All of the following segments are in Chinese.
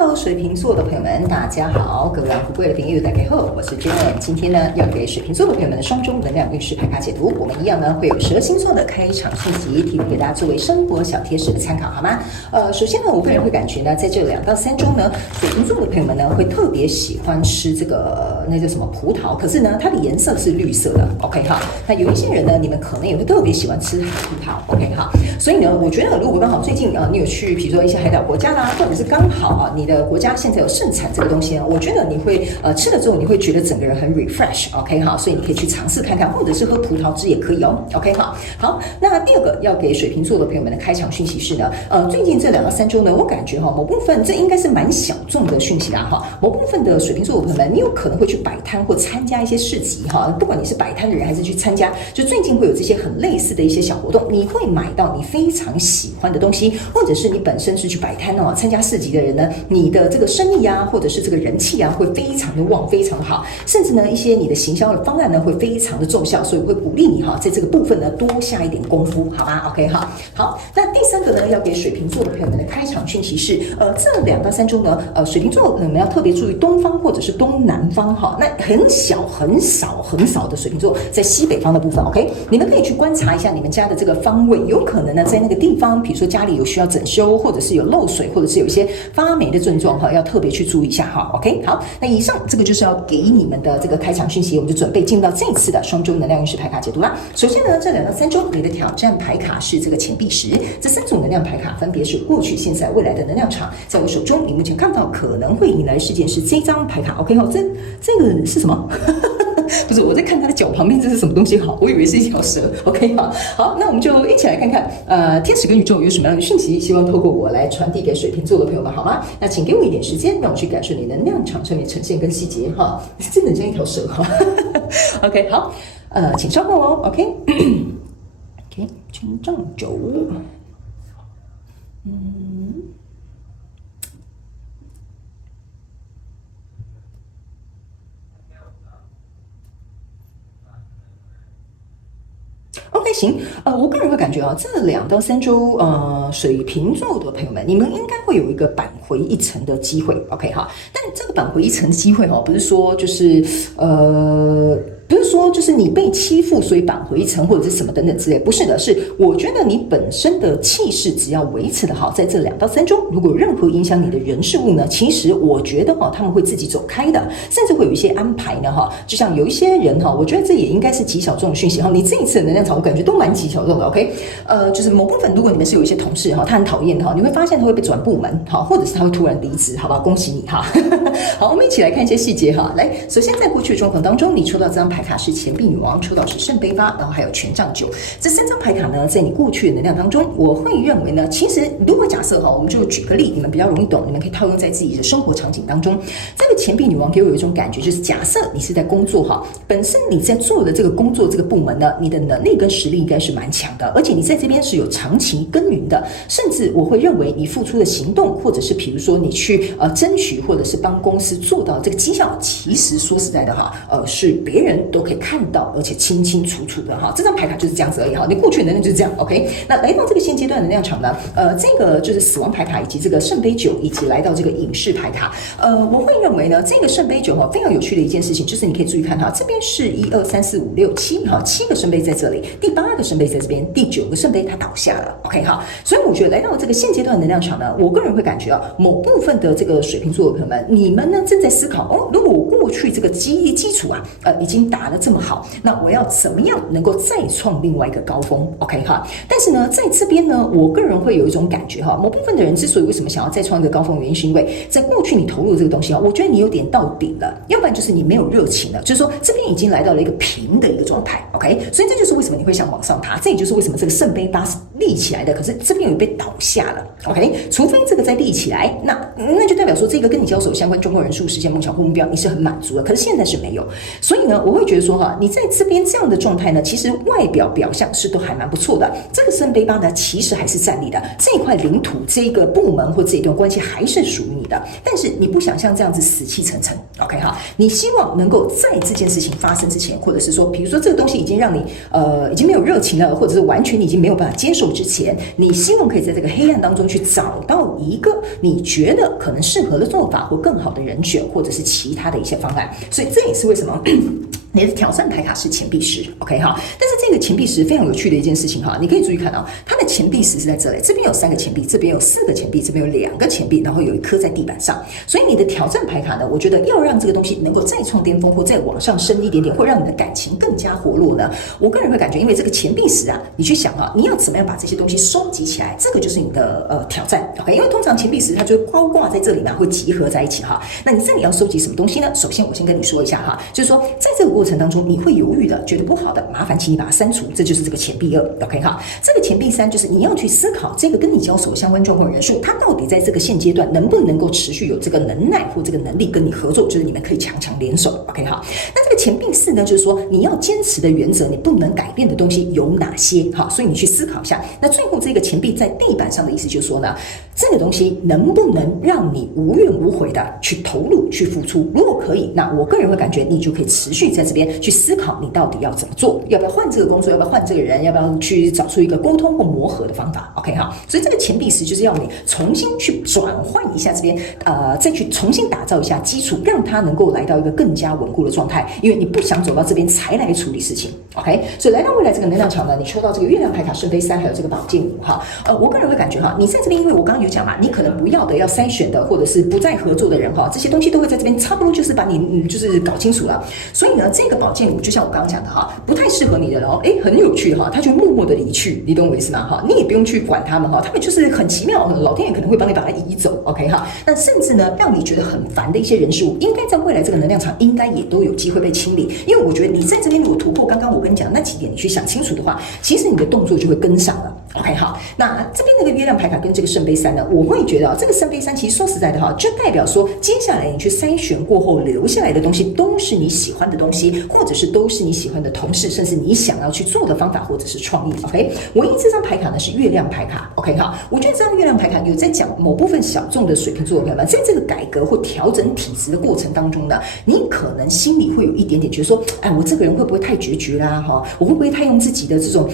Hello， 水瓶座的朋友们，大家好！各位富贵的朋友，大家好，我是 Jane。今天呢，要给水瓶座的朋友们的双周能量运势牌卡解读。我们一样呢，会有12星座的开场讯息，提供给大家作为生活小贴士的参考，好吗？首先呢，我个人会感觉呢，在这2到3周呢，水瓶座的朋友们呢，会特别喜欢吃这个那叫什么葡萄，可是呢，它的颜色是绿色的。OK 哈，那有一些人呢，你们可能也会特别喜欢吃葡萄。OK 哈，所以呢，我觉得如果刚好最近你有去，比如说一些海岛国家啦，或者是刚好你的国家现在有盛产这个东西呢，我觉得你会吃了之后，你会觉得整个人很 refresh。OK 哈，所以你可以去尝试看看，或者是喝葡萄汁也可以哦。OK 哈，好，那第二个要给水瓶座的朋友们的开场讯息是呢，最近这2到3周呢，我感觉某部分这应该是蛮小众的讯息啦哈，某部分的水瓶座的朋友们，你有可能会去摆摊或参加一些市集哈，不管你是摆摊的人还是去参加，就最近会有这些很类似的一些小活动，你会买到你非常喜欢的东西，或者是你本身是去摆摊参加市集的人呢，你的这个生意啊，或者是这个人气啊，会非常的旺，非常的好，甚至呢一些你的行销的方案呢会非常的奏效，所以会鼓励你在这个部分呢多下一点功夫，好吗 ？OK 哈，好，那第3个呢要给水瓶座的朋友们的开场讯息是，这2到3周呢，水瓶座的朋友们要特别注意东方或者是东南方哈，那很少的水瓶座在西北方的部分 ，OK， 你们可以去观察一下你们家的这个方位，有可能呢在那个地方，比如说家里有需要整修，或者是有漏水，或者是有一些发霉的症状哈，要特别去注意一下哈 ，OK， 好，那以上这个就是要给你们的这个开场讯息，我们就准备进入到这一次的双周能量运势牌卡解读啦。首先呢，这2到3周你的挑战牌卡是这个钱币石，这3种能量牌卡分别是过去、现在、未来的能量场，在我手中，你目前看到可能会引来的事件是这张牌卡 ，OK 哈，这个是什么？不是，我在看他的脚旁边这是什么东西？好，我以为是一条蛇。OK 哈，好，那我们就一起来看看，天使跟宇宙有什么样的讯息，希望透过我来传递给水瓶座的朋友们，好吗？那请给我一点时间，让我去感受你能量场上面呈现跟细节哈，真的像一条蛇哈。OK， 好，请稍后哦。OK， 权杖9，OK， 行，我个人会感觉这2到3周，水瓶座的朋友们，你们应该会有一个扳回一城的机会 ，OK 哈。但这个扳回一城的机会不是说就是不是说就是你被欺负所以扳回一城或者是什么等等之类，不是的，是我觉得你本身的气势只要维持的好，在这2到3周，如果有任何影响你的人事物呢，其实我觉得他们会自己走开的，甚至会有一些安排呢就像有一些人我觉得这也应该是极小众的讯息你这一次的能量场我感觉都蛮极小众的 OK， 就是某部分如果你们是有一些同事他很讨厌你会发现他会被转部门或者是他会突然离职，好吧，恭喜你哈。好，我们一起来看一些细节来，首先在过去的状况当中，你抽到这张牌卡是钱币女王，抽到是圣杯8，然后还有权杖9，这3张牌卡呢，在你过去的能量当中，我会认为呢，其实如果假设我们就举个例，你们比较容易懂，你们可以套用在自己的生活场景当中。这个钱币女王给我有一种感觉，就是假设你是在工作本身你在做的这个工作这个部门呢，你的能力跟实力应该是蛮强的，而且你在这边是有长期耕耘的，甚至我会认为你付出的行动，或者是比如说你去争取，或者是帮公司做到这个绩效，其实说实在的是别人都可以看到，而且清清楚楚的这张牌卡就是这样子而已你过去的能量就是这样 OK。那来到这个现阶段的能量场呢，这个就是死亡牌卡以及这个圣杯9，以及来到这个隐士牌卡，我会认为呢，这个圣杯9非常有趣的一件事情，就是你可以注意看这边是1、2、3、4、5、6、7个圣杯在这里，第8个圣杯在这边，第9个圣杯它倒下了 OK 所以我觉得来到这个现阶段的能量场呢，我个人会感觉某部分的这个水瓶座的朋友们，你们呢正在思考如果我过去这个基础已经打得这么好，那我要怎么样能够再创另外一个高峰 OK 但是呢，在这边呢，我个人会有一种感觉某部分的人之所以为什么想要再创一个高峰，原因是因为在过去你投入这个东西我觉得你有点到顶了，要不然就是你没有热情了，就是说这边已经来到了一个平的一个状态 OK， 所以这就是为什么你会想往上爬，这也就是为什么这个圣杯8是立起来的，可是这边有被倒下了 OK， 除非这个再立起来，那就代表说这个跟你交手相关状况人数实现梦想或目标你是很满足的，可是现在是没有，所以呢，我会觉得说你在这边这样的状态呢，其实外表象是都还蛮不错的，这个圣杯8呢其实还是站立的，这一块领土这个部门或这一段关系还是属于你的，但是你不想像这样子死气沉沉 ，OK 哈？你希望能够在这件事情发生之前，或者是说，比如说这个东西已经让你已经没有热情了，或者是完全你已经没有办法接受之前，你希望可以在这个黑暗当中去找到一个你觉得可能适合的做法或更好的人选，或者是其他的一些方案。所以这也是为什么你的挑战牌卡是钱币十 ，OK 哈？但是这个钱币十非常有趣的一件事情哈，你可以注意看到它的钱币十是在这里，这边有3个钱币，这边有4个钱币，这边有2个钱币，然后有一颗在地板上。所以你的挑战牌卡呢，我觉得要让这个东西能够再创巅峰或再往上升一点点，或让你的感情更加活络呢，我个人会感觉，因为这个钱币十啊，你去想啊，你要怎么样把这些东西收集起来，这个就是你的挑战 ，OK？ 因为通常钱币十它就会高挂在这里嘛，会集合在一起哈。那你这里要收集什么东西呢？首先我先跟你说一下哈，就是说在这个过程当中，你会犹豫的，觉得不好的，麻烦请你把它删除，这就是这个钱币2 ，OK 哈。这个钱币3就是你要去思考这个跟你交手相关状况人数，它到底在这个现阶段能不能够持续有这个能耐或这个能力跟你合作，就是你们可以强强联手 ，OK 哈。那这个钱币4呢，就是说你要坚持的原则，你不能改变的东西有哪些？哈，所以你去思考一下。那最后这个钱币在地板上的意思就是说呢，这个东西能不能让你无怨无悔的去投入、去付出？如果可以，那我个人会感觉你就可以持续在这边去思考，你到底要怎么做，要不要换这个工作，要不要换这个人，要不要去找出一个沟通或磨合的方法 ？OK 哈，所以这个钱币十就是要你重新去转换一下这边，再去重新打造一下基础，让它能够来到一个更加稳固的状态。因为你不想走到这边才来处理事情 ，OK？ 所以来到未来这个能量场呢，你抽到这个月亮牌卡圣杯3，还有这个宝剑5哈，我个人会感觉哈，你在这边，因为我刚刚有讲嘛，你可能不要的、要筛选的，或者是不再合作的人哈，这些东西都会在这边差不多就是把你就是搞清楚了。所以呢，这个宝剑5就像我刚刚讲的哈，不太适合你的哦，很有趣哈，他就默默的离去，你懂我意思吗？哈，你也不用去管他们哈，他们就是很奇妙，老天爷可能会帮你把它移走 ，OK 哈。那甚至呢，让你觉得很烦的一些人事物，应该在未来这个能量场应该也都有机会被清理，因为我觉得你在这边如果突破刚刚我跟你讲的那几点，你去想清楚的话，其实你的动作就会跟上了。OK 好，那这边那个月亮牌卡跟这个圣杯3呢，我会觉得这个圣杯3其实说实在的哈，就代表说接下来你去筛选过后留下来的东西都是你喜欢的东西，或者是都是你喜欢的同事，甚至你想要去做的方法或者是创意。OK， 唯一这张牌卡呢是月亮牌卡。OK 好，我觉得这张月亮牌卡有在讲某部分小众的水瓶座的朋友们，在这个改革或调整体质的过程当中呢，你可能心里会有一点点觉得说，哎，我这个人会不会太决绝啦？哈，我会不会太用自己的这种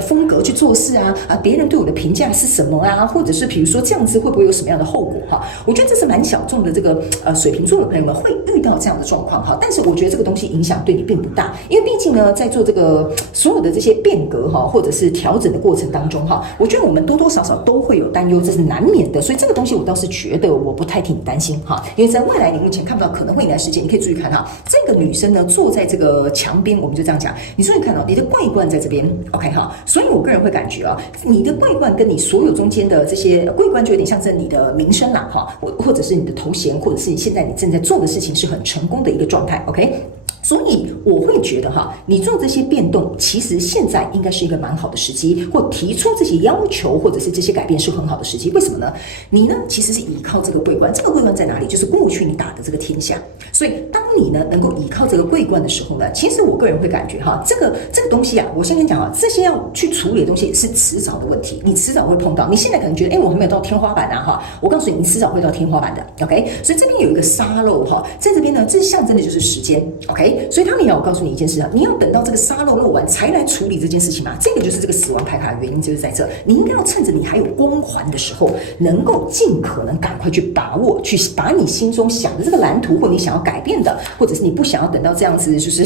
风格去做事啊？别人对我的评价是什么啊？或者是比如说这样子会不会有什么样的后果哈？我觉得这是蛮小众的这个水瓶座的朋友们会遇到这样的状况哈。但是我觉得这个东西影响对你并不大，因为毕竟呢，在做这个所有的这些变革哈，或者是调整的过程当中哈，我觉得我们多多少少都会有担忧，这是难免的。所以这个东西我倒是觉得我不太替你担心哈，因为在未来你目前看不到可能会引来事件，你可以注意看哈，这个女生呢坐在这个墙边，我们就这样讲，你注意看哦，你的桂冠在这边 ，OK 哈，所以我个人会感觉啊，你的桂冠跟你所有中间的这些桂冠就有点象征你的名声啦哈，或者是你的头衔，或者是现在你正在做的事情是很成功的一个状态 ，OK。所以我会觉得哈，你做这些变动，其实现在应该是一个蛮好的时机，或提出这些要求，或者是这些改变是很好的时机。为什么呢？你呢其实是依靠这个桂冠，这个桂冠在哪里？就是过去你打的这个天下。所以当你呢能够依靠这个桂冠的时候呢，其实我个人会感觉哈，这个东西啊，我先跟你讲啊，这些要去处理的东西是迟早的问题，你迟早会碰到。你现在可能觉得，我还没有到天花板啊哈，我告诉你，你迟早会到天花板的 ，OK。所以这边有一个沙漏哈，在这边呢，这象征的就是时间 ，OK。所以他们也要告诉你一件事啊，你要等到这个沙漏漏完才来处理这件事情嘛。这个就是这个死亡牌卡的原因，就是在这，你应该要趁着你还有光环的时候，能够尽可能赶快去把握，去把你心中想的这个蓝图，或你想要改变的，或者是你不想要等到这样子，就是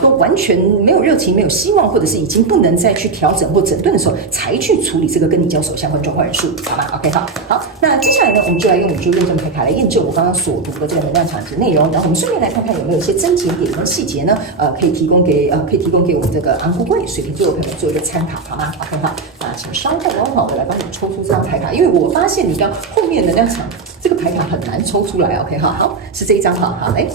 都完全没有热情、没有希望，或者是已经不能再去调整或整顿的时候，才去处理这个跟你交手相关状况人数，好吧 ？OK， 好，那接下来呢，我们就来用宇宙验证牌卡来验证我刚刚所读的这个能量场的内容，然后我们顺便来看看有没有一些增减点跟细节呢？可以提供给我们这个昂富贵水瓶座的朋友们做一个参考，好吗 ？OK 好，那请稍后哦，我来帮你抽出这张牌卡，因为我发现你刚后面能量场这个牌卡很难抽出来 ，OK 好，是这一张哈，好来，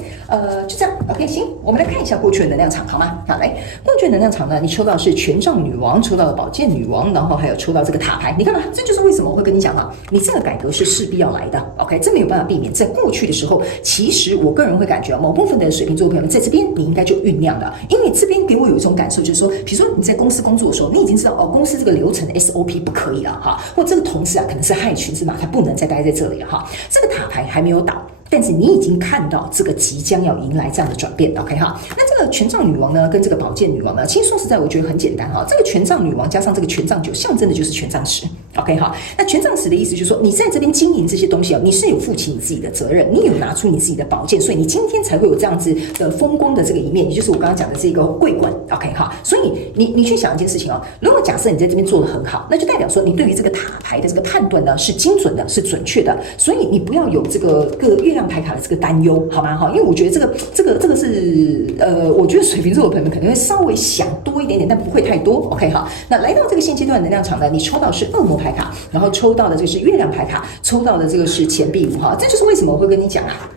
就这样 ，OK 行，我们来看一下过去的能量场好吗？好来，过去的能量场呢，你抽到的是权杖女王，抽到了宝剑女王，然后还有抽到这个塔牌，你看嘛，这就是为什么我会跟你讲哈，你这个改革是势必要来的 ，OK， 这没有办法避免，在过去的时候，其实我个人会感觉某部分的水瓶座朋友们在这边你应该就酝酿的，因为这边给我有一种感受，就是说，比如说你在公司工作的时候，你已经知道哦，公司这个流程的 SOP 不可以了哈，或这个同事啊可能是害群之马，他不能再待在这里了哈。这个塔牌还没有倒。但是你已经看到这个即将要迎来这样的转变 ，OK 哈？那这个权杖女王呢，跟这个宝剑女王呢，其实说实在，我觉得很简单哈。这个权杖女王加上这个权杖九，象征的就是权杖十 ，OK 哈？那权杖十的意思就是说，你在这边经营这些东西哦，你是有负起你自己的责任，你有拿出你自己的宝剑，所以你今天才会有这样子的风光的这个一面，也就是我刚刚讲的这个桂冠 ，OK 哈？所以你去想一件事情哦，如果假设你在这边做得很好，那就代表说你对于这个塔牌的这个判断呢是精准的，是准确的，所以你不要有这个月亮牌卡的这个担忧。好吗？哈，因为我觉得这个是我觉得水瓶座的朋友们可能会稍微想多一点点，但不会太多。OK 哈，那来到这个现阶段能量场呢，你抽到是恶魔牌卡，然后抽到的这个是月亮牌卡，抽到的这个是钱币五哈，这就是为什么我会跟你讲啊。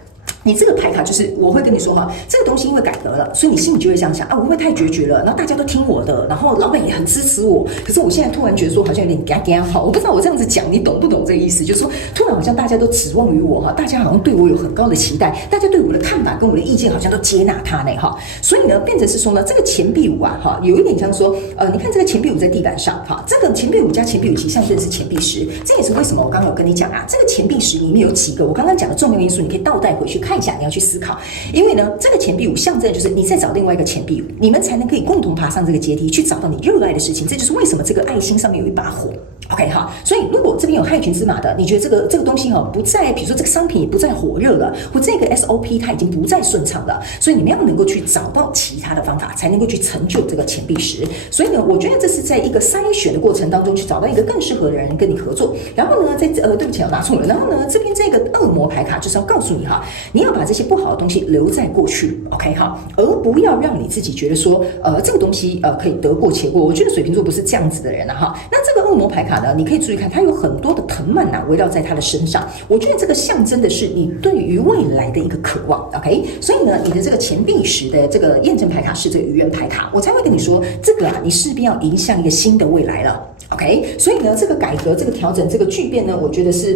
你这个牌卡就是我会跟你说哈，这个东西因为改革了，所以你心里就会这样想啊，我会不会太决绝了？然后大家都听我的，然后老板也很支持我，可是我现在突然觉得说好像有点嘎嘎哈，我不知道我这样子讲你懂不懂这个意思？就是说突然好像大家都指望于我哈，大家好像对我有很高的期待，大家对我的看法跟我的意见好像都接纳他呢哈，所以呢变成是说呢，这个钱币五啊哈，有一点像说你看这个钱币五在地板上哈，这个钱币五加钱币五其实象征是钱币十，这也是为什么我刚刚有跟你讲啊，这个钱币十里面有几个我刚刚讲的重要因素，你可以倒带回去看一下，你要去思考。因为呢，这个钱币五象征就是你再找另外一个钱币五，你们才能可以共同爬上这个阶梯，去找到你热爱的事情。这就是为什么这个爱心上面有一把火。OK 哈，所以如果这边有害群之马的，你觉得这个东西哈不再，比如说这个商品也不再火热了，或这个 SOP 它已经不再顺畅了，所以你们要能够去找到其他的方法，才能够去成就这个钱币十。所以呢，我觉得这是在一个筛选的过程当中去找到一个更适合的人跟你合作。然后呢，对不起，我拿错了。然后呢，这边这个恶魔牌卡就是要告诉你哈，你要把这些不好的东西留在过去 ，OK 哈，而不要让你自己觉得说，这个东西可以得过且过。我觉得水瓶座不是这样子的人啊哈。那这个恶魔牌卡呢，你可以注意看，它有很多的藤蔓呐围绕在他的身上。我觉得这个象征的是你对于未来的一个渴望 ，OK。所以呢，你的这个钱币十的这个验证牌卡是这个愚人牌卡，我才会跟你说，这个啊，你势必要迎向一个新的未来了。OK， 所以呢，这个改革、这个调整、这个巨变呢，我觉得是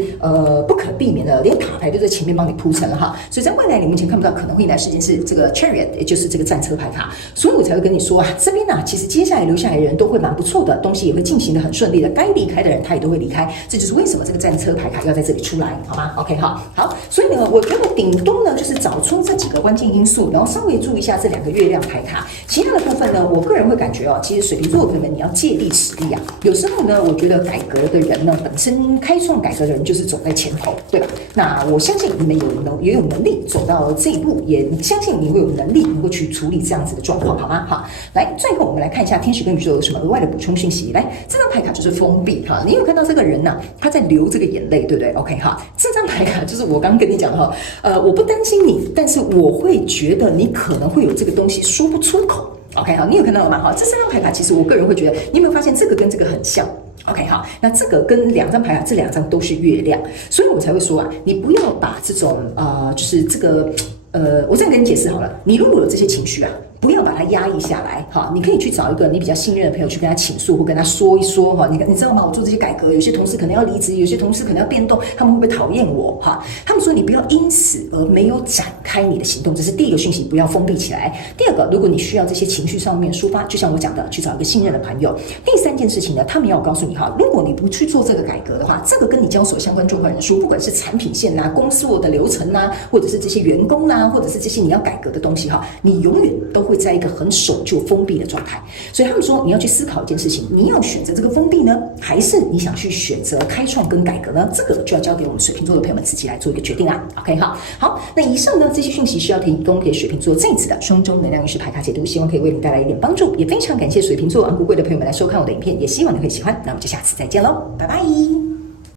不可避免的，连塔牌都在前面帮你铺陈了哈。所以在未来你目前看不到可能会迎来事件是这个 Chariot， 也就是这个战车牌卡，所以我才会跟你说啊，这边呢，其实接下来留下来的人都会蛮不错的，东西也会进行的很顺利的，该离开的人他也都会离开，这就是为什么这个战车牌卡要在这里出来，好吗 ？OK 哈，好，所以呢，我觉得顶多呢就是找出这几个关键因素，然后稍微注意一下这两个月亮牌卡，其他的部分呢，我个人会感觉哦，其实水瓶座的朋友们你要借力使力啊，有时候呢，我觉得改革的人呢，本身开创改革的人就是走在前头，对吧？那我相信你们也有能力走到这一步，也相信你会有能力能够去处理这样子的状况，好吗？好，来，最后我们来看一下天使跟宇宙有什么额外的补充讯息。来，这张牌卡就是封闭哈，你有看到这个人呢、他在流这个眼泪，对不对 ？OK 哈，这张牌卡就是我刚刚跟你讲的哈，我不担心你，但是我会觉得你可能会有这个东西说不出口。OK 好，你有看到了吗？好，这三张牌卡其实我个人会觉得，你有没有发现这个跟这个很像？OK 好，那这个跟两张牌卡，这两张都是月亮，所以我才会说啊，你不要把这种就是这个我这样跟你解释好了，你如果有这些情绪啊，不要把它压抑下来哈，你可以去找一个你比较信任的朋友去跟他倾诉，或跟他说一说哈。你知道吗？我做这些改革，有些同事可能要离职，有些同事可能要变动，他们会不会讨厌我哈？他们说你不要因此而没有展开你的行动，这是第一个讯息，不要封闭起来。第二个，如果你需要这些情绪上面抒发，就像我讲的，去找一个信任的朋友。第三件事情呢，他们要告诉你哈，如果你不去做这个改革的话，这个跟你交所相关状况人数，不管是产品线呐、公司的流程呐，或者是这些员工呐，或者是这些你要改革的东西哈，你永远都会在一个很守旧封闭的状态。所以他们说你要去思考一件事情，你要选择这个封闭呢，还是你想去选择开创跟改革呢？这个就要交给我们水瓶座的朋友们自己来做一个决定啊。OK 好，那以上呢这些讯息是要提供给水瓶座这一次的双周能量运势牌卡解读，希望可以为你带来一点帮助，也非常感谢水瓶座昂贵的朋友们来收看我的影片，也希望你会喜欢。那我们就下次再见喽，拜拜。